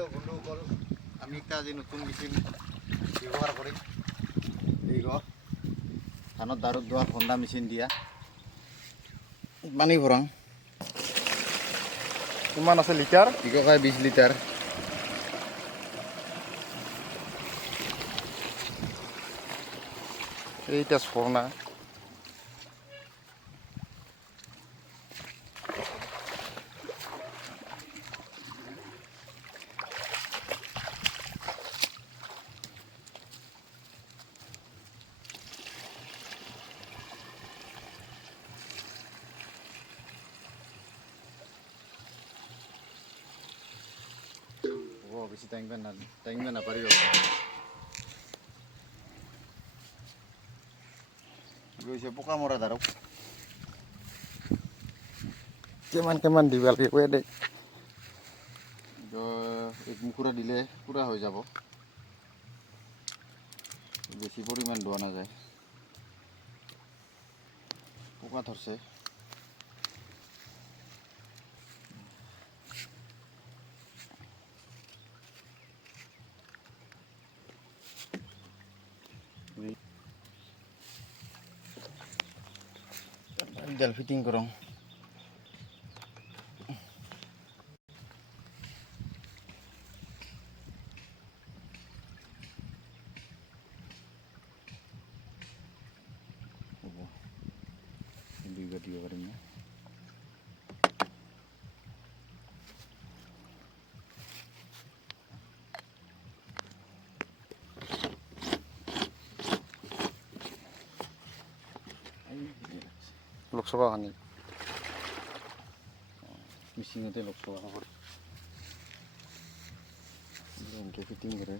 Hello' বন্ধুসকল, আমি একটা আজি নতুন মেচিন ব্যৱহাৰ কৰিম। এই ধানত দাৰুত দোৱা হণ্ডা মেচিন দিয়া পানী ভৰাং কিমান আছে লিটাৰ? ইককাই 20 লিটাৰ। এইটা স্বৰ্ণা বেছি টাইম নাপাৰিব। গৈছে পোকা মৰা ধাৰক কিমান দিব লাগিব দে। এক মুখুৰা দিলে পুৰা হৈ যাব, বেছি পৰিমাণ দোৱা নাযায়। পোকা ধৰছে। জাল ফিটিং কৰং। দুইবাৰ দিব পাৰিম না। লোকসভা খানি মেচিনতে লোকসভা খবৰ এনেকৈ ফিটিং কৰে।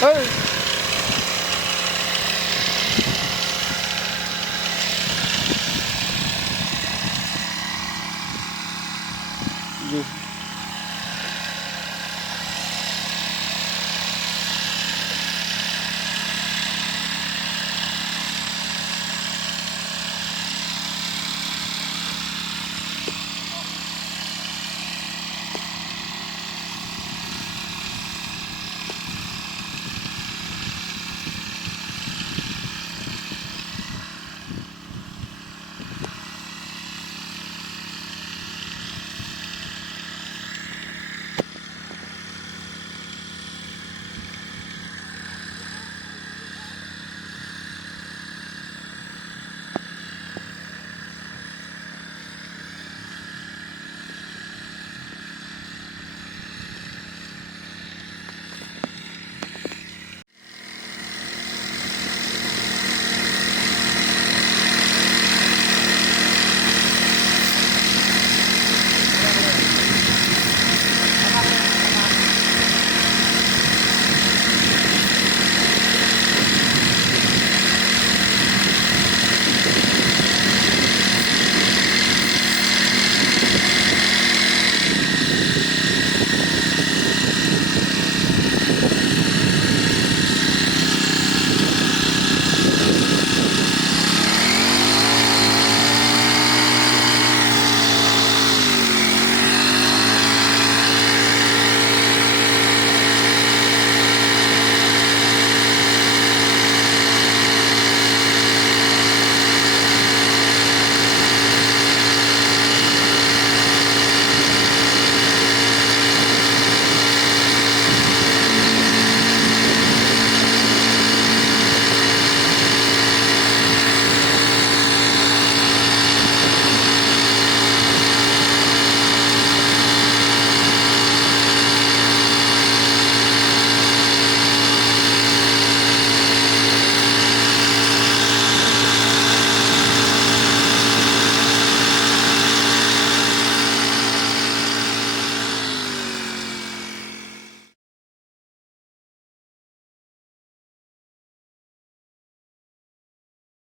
Hey!